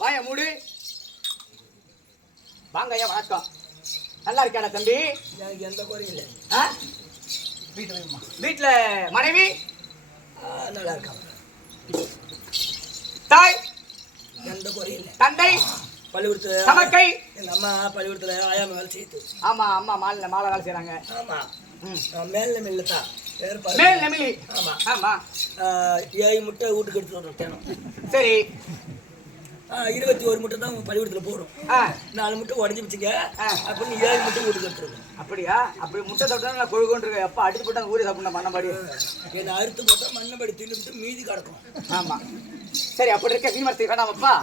வாய மூடு. வாங்க ஐயா வணக்கம். நல்லா இருக்காடா தம்பி? எந்த குறையும் இல்லை. வீட்டில் வீட்டில் மனைவி? நல்லா இருக்கா தாய்? எந்த குறையும் இல்லை. தந்தை? பள்ளிக்கூடத்துல சமக்கை. எங்க அம்மா பள்ளிக்கூடத்துல ஆயாம வேலை செய்யுது ஆமா அம்மா மாலை மாலை வேலை செய்றாங்க. ஆமா. ம். நான் மேல்ல மில்ல தான். மேல் நெமிலி ஆமா. ஆமா. ஏழு முட்டை வீட்டுக்கு எடுத்து வரணும் தேனும். சரி. இருபத்தி ஒரு முட்டை தான் பள்ளிக்கூடத்துல ஆ. நாலு முட்டை உடஞ்சி வச்சுங்க. அப்படின்னு ஏழு முட்டை வீட்டுக்கு எடுத்துருக்கோம் அப்படியா? அப்படி முட்டை சாப்பிட்டா நான் கொழு கொண்டு இருக்கேன். எப்போ அடிச்சு போட்டா ஊறி சாப்பிடணும் மண்ணபாடி என்னை அறுத்து போட்டா மண்ணபடி தின்னுட்டு மீதி கிடக்கும். ஆமா. சரி அப்படி இருக்க விமர்சி வேண்டாமப்பா.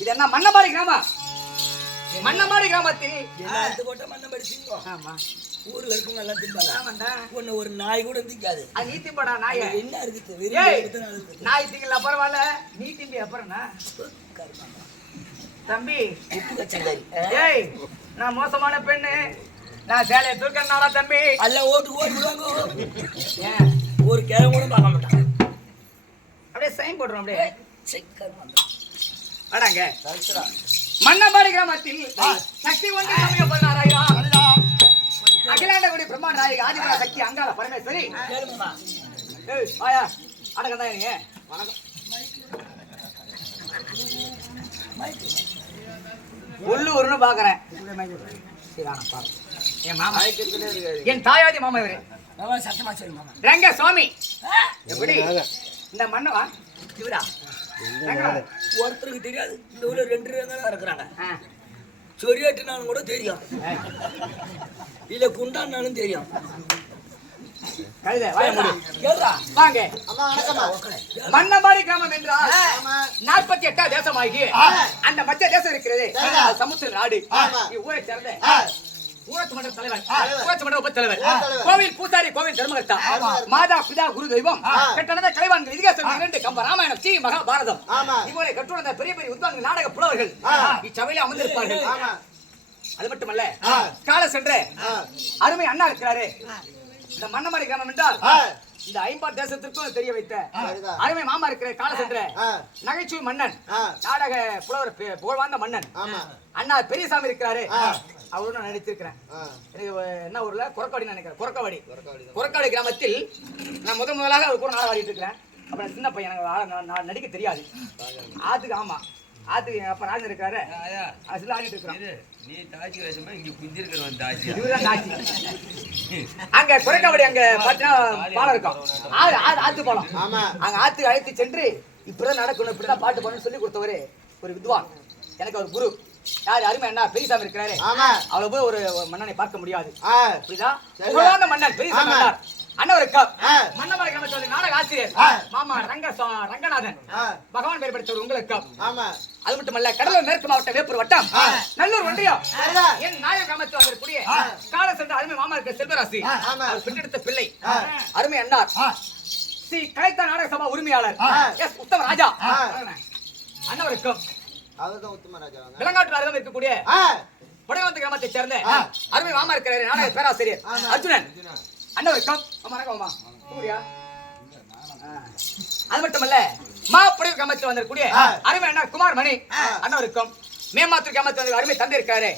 இது என்ன மண்ணபாடி கிராமம்? மண்ணபாடி கிராமத்தில் போட்டா மண்ணபடி திங்கும்? ஆமா. ஊர்ல இருக்கவங்க எல்லாம் திம்பாங்க. ஒன்னு ஒரு நாய் கூட திங்காது. அது நீ திம்படா நாய? என்ன இருக்குது அறுத்து. நாய் திங்கல பரவாயில்ல. நீ திம்பி அப்புறம்னா. தம்பி. உப்பு கச்சங்காரி ஏய் நான் மோசமான பெண்ணு. நான் சேலையை தூக்கனாடா தம்பி. எல்லாம் ஓட்டு ஓட்டு விடுவாங்க ஏன்? ஒரு கிழமை கூட பார்க்க மாட்டாங்க அப்படியே சைன் போடுறோம் அப்படியே. வாடாங்க. மன்னபாடி கிராமத்தில் சக்தி ஒன்று சமயம் பதினாறாயிரம் அகிலாண்டகுடி பிரம்மாண்ட நாயகி ஆதிபுர சக்தி அங்காள பரமேஸ்வரி. வாயா. அடக்கம் தான் நீங்க வணக்கம். உள்ளூர்னு பாக்குறேன். என் மாமா. என் தாயாதி மாமா இவரு. சத்தமா சொல்லு மாமா. ரங்க சுவாமி எப்படி? இந்த மன்னவா? இவரா. ஒருத்தருக்கு தெரியாது. இந்த ஊர்ல ரெண்டு தான் இருக்கிறாங்க. சொரியாட்டுனாலும் கூட தெரியும். இல்ல குண்டானாலும் தெரியும். கழுதை வாய மூடு கேளுடா. வாங்க. அம்மா வணக்கம்மா. மன்னபாடி கிராமம் என்றால் நாற்பத்தி எட்டாம் தேசமாகி அந்த மத்திய தேசம் இருக்கிறது. சமுத்திர நாடு. ஆமா. ஊரை சேர்ந்த. ஊராட்சி மன்ற தலைவர் ஊராட்சி மன்ற உப தலைவர் தலைவர். கோவில் பூசாரி கோவில் தர்மகர்த்தா. மாதா பிதா குரு தெய்வம் ஆ. கட்டணத கலைவான்கள் இதிகாசம் இரண்டு கம்ப ராமாயணம் ஸ்ரீ மகாபாரதம். இவரை கற்றுணர்ந்த பெரிய பெரிய உத்வாங்க நாடக புலவர்கள். இச்சபையில அமர்ந்திருப்பார்கள் அது மட்டுமல்ல. கால சென்ற. அருமை அண்ணா இருக்கிறாரு இந்த மன்னமாடி கிராமம் என்றால். இந்த ஐம்பாடு தேசத்திற்கும் தெரிய வைத்த. அருமை மாமா இருக்கிற கால சென்ற. நகைச்சுவை மன்னன். நாடக புலவர் பு- புகழ்வாய்ந்த மன்னன் அண்ணா பெரியசாமி இருக்கிறாரு. அவரோட நான் நடித்திருக்கிறேன் ஆ. எனக்கு என்ன ஊர்ல? குரக்காடி நினைக்கிறேன். குரக்காடி குரக்காடி கிராமத்தில் நான் முதன் முதலாக அவர் கூட நாடகம் ஆடிட்டு இருக்கிறேன். அப்புறம் சின்ன பையன் எனக்கு நடிக்க தெரியாது. ஆத்துக்கு ஆமா. ஆத்துக்கு எங்க அப்பா ராஜன் இருக்காரு. அதுல ஆடிட்டு இருக்கிறோம் இது, நீ தாச்சி வேஷமா இங்க குந்திருக்கிறவன் தாச்சியா இவர்தான் காட்சி அங்க குறைக்காவடி அங்க பாத்தீங்கன்னா பாலம் இருக்கும். ஆறு ஆறு ஆத்து பாலம். ஆமா. அங்க ஆத்து அழைத்து சென்று இப்படிதான் நடக்கணும் இப்படிதான் பாட்டு பாடணும்னு சொல்லி கொடுத்தவரு ஒரு வித்வான். எனக்கு ஒரு குரு. யாரு அருமை அண்ணா பெரியசாமி இருக்கிறாரு? ஆமா. அவ்வளவு போய் ஒரு மன்னனை பார்க்க முடியாது. புரியுதா? மன்னன் பெரியசாமி. மன்னர். அண்ணன் ஒரு கப் ஆ. மன்னமலை கிராமத்தோட நாடக ஆசிரியர். மாமா ரங்க ரங்கநாதன். பகவான் பேர் படித்தவர் உங்களுக்கு. கப் ஆமா. அது மட்டுமல்ல கடலூர் மேற்கு மாவட்டம் வேப்பூர் வட்டம். நல்லூர் ஒன்றியம். என் நாயக கிராமத்தில் வரக்கூடிய கால சென்ற அருமை மாமா இருக்கிற செல்வராசி. அவர் பெற்றெடுத்த பிள்ளை. அருமை அண்ணார். ஸ்ரீ கலைத்தா நாடக சபா உரிமையாளர். எஸ். உத்தம ராஜா. அண்ணவருக்கும் அவர்தான் விலங்காட்டு அருகம் இருக்கக்கூடிய ஆ. வடகாமத்து கிராமத்தை சேர்ந்த. அருமை மாமா இருக்கிறாரு நாடக பேராசிரியர். அர்ஜுனன். ஆமா வணக்கம் மாமா. சூர்யா ஆ. அது மட்டுமல்ல மாப்படிவு கிராமத்தில் வந்திருக்கூடிய. அருமை அண்ணா குமார் மணி அண்ணவருக்கும் மேமாத்தூர் கிராமத்தில் அருமை தந்தை இருக்காரு.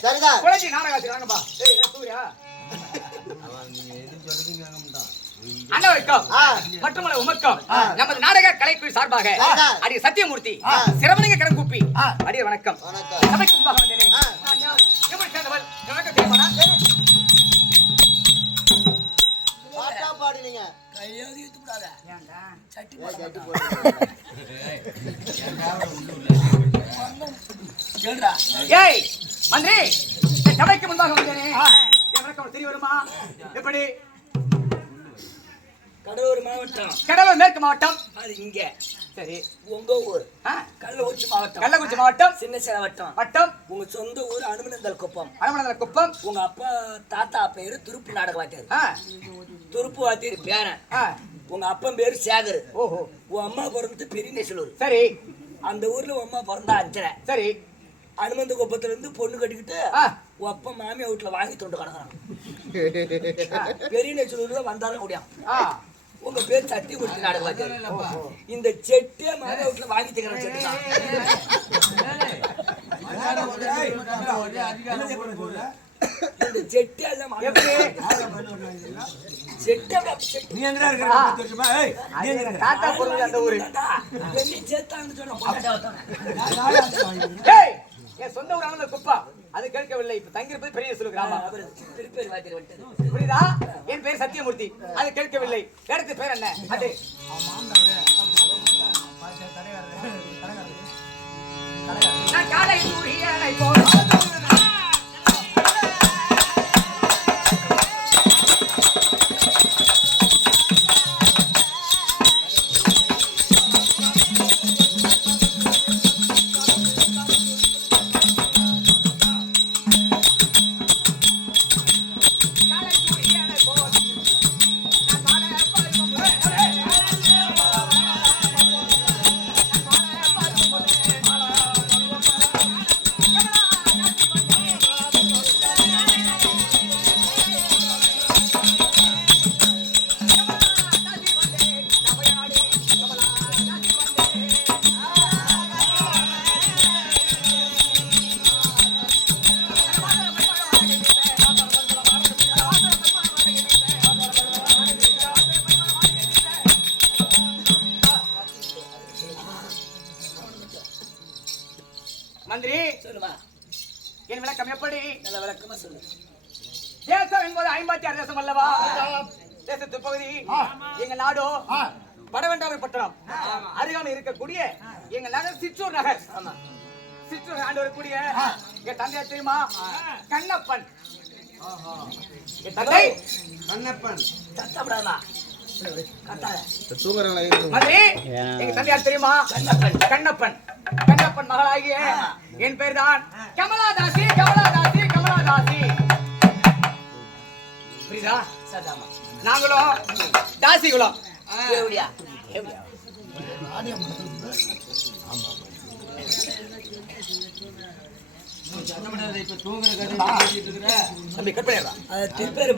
குழந்தை நாடகாசி வாங்கப்பா சூர்யா அண்ணவருக்கும். மட்டுமல்ல உமக்கும். நமது நாடக கலைக்குழு சார்பாக சரிதா. அடி சத்தியமூர்த்தி. சிரவணிக கடன் கூப்பி அடிய வணக்கம். வணக்கம். சபைக்கு முன்பாக வந்தேனே. கையாவது விடாத? சட்டி. ஏய் மந்திரி இந்த சபைக்கு முன்பாக வந்தேனே. வணக்கம் தெரிய வருமா எப்படி? மாவட்டம். கடலூர் மேற்கு மாவட்டம். அது இங்க. சரி. உங்க ஊர்? கள்ளக்குறிச்சி மாவட்டம். கள்ளக்குறிச்சி மாவட்டம். சின்ன சேலம் வட்டம். வட்டம். உங்க சொந்த ஊர் அனுமனந்தல் குப்பம். அனுமனந்தல குப்பம். உங்க அப்பா தாத்தா பேரு துருப்பு நாடக வாத்தியார் துருப்பு வாத்தியார் பேரன் உங்க அப்பன் பேரு சேகர். ஓஹோ. உன் அம்மா பிறந்தது பெரிய நெசலூர் சரி. அந்த ஊர்ல உன் அம்மா பிறந்தா அஞ்சரை. சரி. அனுமந்த குப்பத்துல இருந்து பொண்ணு கட்டிக்கிட்டு. உன் அப்பா மாமியா வீட்டுல வாங்கி தொண்டு கிடக்குறான். பெரிய நெசலூர்ல வந்தாலும் முடியும் உங்க பேர் சட்டி குடிச்சு நாடக வாத்தியார் இந்த செட்டே மாமியா வீட்டுல வாங்கி தக்கிறேன் செட்டு தான். இந்த செட்டு எல்லாம் நீ எங்கடா இருக்கிற? ஏய், எங்க தாத்தா பொருள் அந்த ஊரு. வெள்ளி சேர்த்தான்னு சொன்ன. ஏய் என் சொந்த ஊர் ஆனந்த குப்பா அது கேட்கவில்லை. இப்ப தங்கியிருப்பது பெரிய சொல்லு கிராமம். புரியுதா? என் பேர் சத்தியமூர்த்தி. அது கேட்கவில்லை. இடத்து பேர் என்ன? அது. நான் காலை சூரியனை போல ஆறு தேசம் அல்லவா? தேசத்து பகுதி எங்க நாடோ வடவென்றாவை பட்டணம். அருகாமல் இருக்கக்கூடிய எங்க நகர் சிற்றூர் நகர். சிற்றூர் ஆண்டு வரக்கூடிய எங்க தந்தை தெரியுமா? கண்ணப்பன். என் தந்தை? கண்ணப்பன். தந்தையார் தெரியுமா? கண்ணப்பன். கண்ணப்பன். கண்ணப்பன் மகளாகிய என் பேர் தான் கமலாதாசி கமலாதாசி கமலாதாசி. புரியுதா? சதாமா நாங்களும் தாசி குலம் இப்ப தூங்குற கதை தம்பி கட் பண்ணிடுறா. அது திருப்பேர்